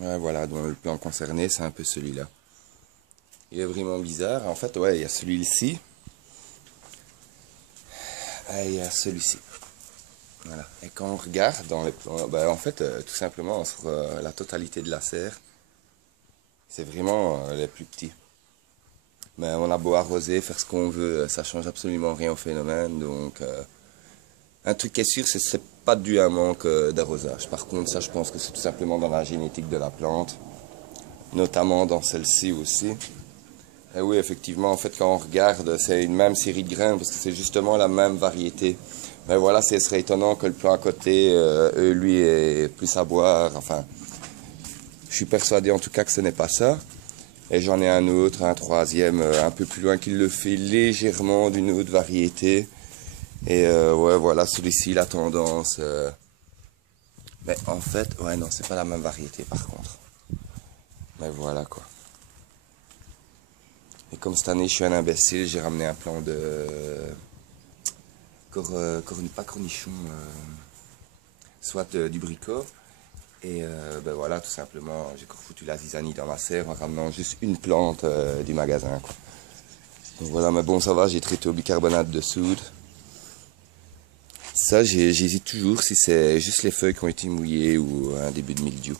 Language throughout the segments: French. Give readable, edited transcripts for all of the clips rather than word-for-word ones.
Ouais, voilà, donc le plan concerné, c'est un peu celui-là. Il est vraiment bizarre. En fait, ouais, il y a celui-ci. Et il y a celui-ci. Voilà. Et quand on regarde dans les plans, bah, en fait, tout simplement, sur la totalité de la serre, c'est vraiment les plus petits. Mais on a beau arroser, faire ce qu'on veut, ça change absolument rien au phénomène. Donc, un truc qui est sûr, c'est pas dû à un manque d'arrosage. Par contre, ça, je pense que c'est tout simplement dans la génétique de la plante, notamment dans celle-ci aussi. Et oui, effectivement, en fait, quand on regarde, c'est une même série de graines parce que c'est justement la même variété. Mais voilà, ce serait étonnant que le plan à côté, lui, ait plus à boire. Enfin, je suis persuadé en tout cas que ce n'est pas ça. Et j'en ai un autre, un troisième, un peu plus loin, qui le fait légèrement d'une autre variété. Et ouais, voilà, celui-ci, la tendance. Mais en fait, ouais, non, c'est pas la même variété par contre. Mais voilà quoi. Et comme cette année, je suis un imbécile, j'ai ramené un plan de. Pas cornichon, soit du bricot. Et ben voilà, tout simplement, j'ai encore foutu la zizanie dans ma serre en ramenant juste une plante du magasin, quoi. Donc voilà, mais bon, ça va, j'ai traité au bicarbonate de soude. Ça, j'hésite toujours si c'est juste les feuilles qui ont été mouillées ou un début de mildiou.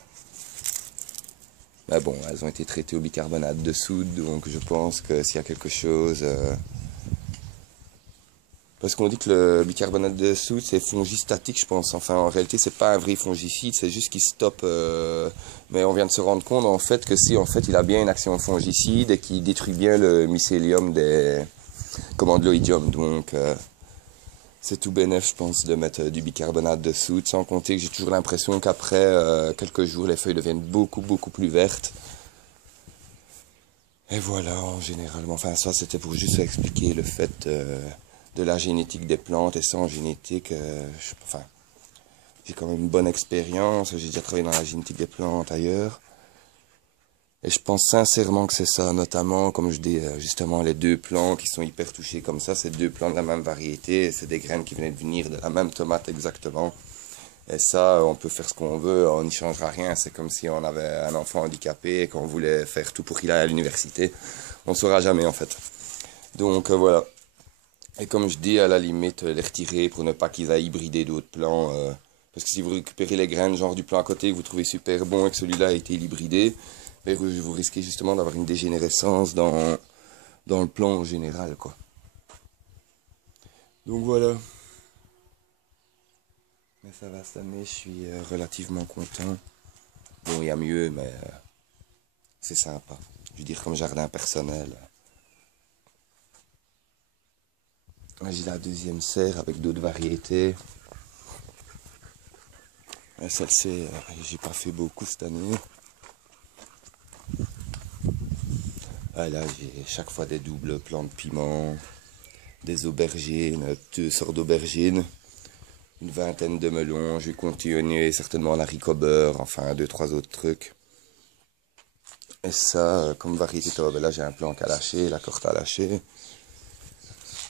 Mais bon, elles ont été traitées au bicarbonate de soude, donc je pense que s'il y a quelque chose... Parce qu'on dit que le bicarbonate de soude, c'est fongistatique, je pense. Enfin, en réalité, c'est pas un vrai fongicide, c'est juste qu'il stoppe... Mais on vient de se rendre compte, en fait, que si, en fait, il a bien une action fongicide et qu'il détruit bien le mycélium des... Comment, de l'oïdium, donc... C'est tout bénef, je pense, de mettre du bicarbonate de soude, sans compter que j'ai toujours l'impression qu'après quelques jours, les feuilles deviennent beaucoup, beaucoup plus vertes. Et voilà, en général, enfin ça c'était pour juste expliquer le fait de la génétique des plantes, et ça en génétique, enfin, j'ai quand même une bonne expérience, j'ai déjà travaillé dans la génétique des plantes ailleurs. Et je pense sincèrement que c'est ça, notamment, comme je dis, justement, les deux plants qui sont hyper touchés comme ça, c'est deux plants de la même variété, c'est des graines qui venaient de venir de la même tomate exactement. Et ça, on peut faire ce qu'on veut, on n'y changera rien, c'est comme si on avait un enfant handicapé et qu'on voulait faire tout pour qu'il aille à l'université. On ne saura jamais, en fait. Donc, voilà. Et comme je dis, à la limite, les retirer pour ne pas qu'ils aillent hybrider d'autres plants. Parce que si vous récupérez les graines, genre du plant à côté, que vous trouvez super bon et que celui-là a été hybridé, vous risquez justement d'avoir une dégénérescence dans le plan en général, quoi. Donc voilà. Mais ça va cette année, je suis relativement content. Bon, il y a mieux, mais c'est sympa. Je veux dire, comme jardin personnel. J'ai la deuxième serre avec d'autres variétés. Celle-ci, j'ai pas fait beaucoup cette année. Là, j'ai chaque fois des doubles plants de piment, des aubergines, 2 sortes d'aubergines, une vingtaine de melons. Je vais continuer certainement l'haricot beurre, enfin 2, 3 autres trucs. Et ça, comme variété, là j'ai un plan qu'à lâcher, la corte à lâcher.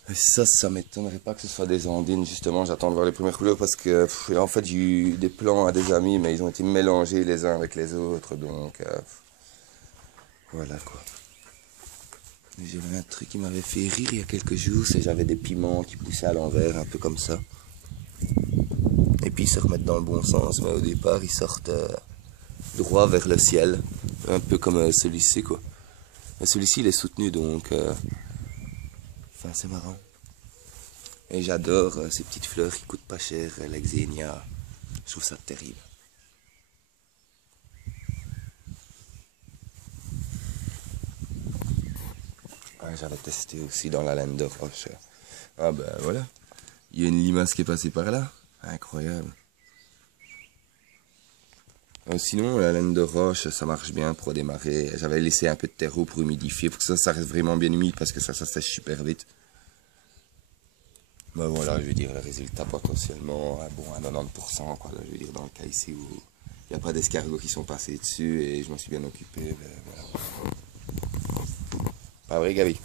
Et ça m'étonnerait pas que ce soit des andines, justement, j'attends de voir les premières couleurs parce que, en fait, j'ai eu des plans à des amis, mais ils ont été mélangés les uns avec les autres, donc, voilà quoi. J'avais un truc qui m'avait fait rire il y a quelques jours, c'est j'avais des piments qui poussaient à l'envers, un peu comme ça. Et puis ils se remettent dans le bon sens, mais au départ ils sortent droit vers le ciel, un peu comme celui-ci quoi. Mais celui-ci il est soutenu donc, enfin c'est marrant. Et j'adore ces petites fleurs qui coûtent pas cher, la xénia, je trouve ça terrible. Ouais, j'avais testé aussi dans la laine de roche. Ah ben voilà, il y a une limace qui est passée par là, incroyable. Sinon, la laine de roche, ça marche bien pour démarrer. J'avais laissé un peu de terreau pour humidifier, pour que ça reste vraiment bien humide, parce que ça sèche super vite. Ben voilà, je veux dire, le résultat potentiellement, bon, à 90%, quoi. Là, je veux dire, dans le cas ici où il n'y a pas d'escargots qui sont passés dessus, et je m'en suis bien occupé, ben voilà. Pas vrai, Gabi?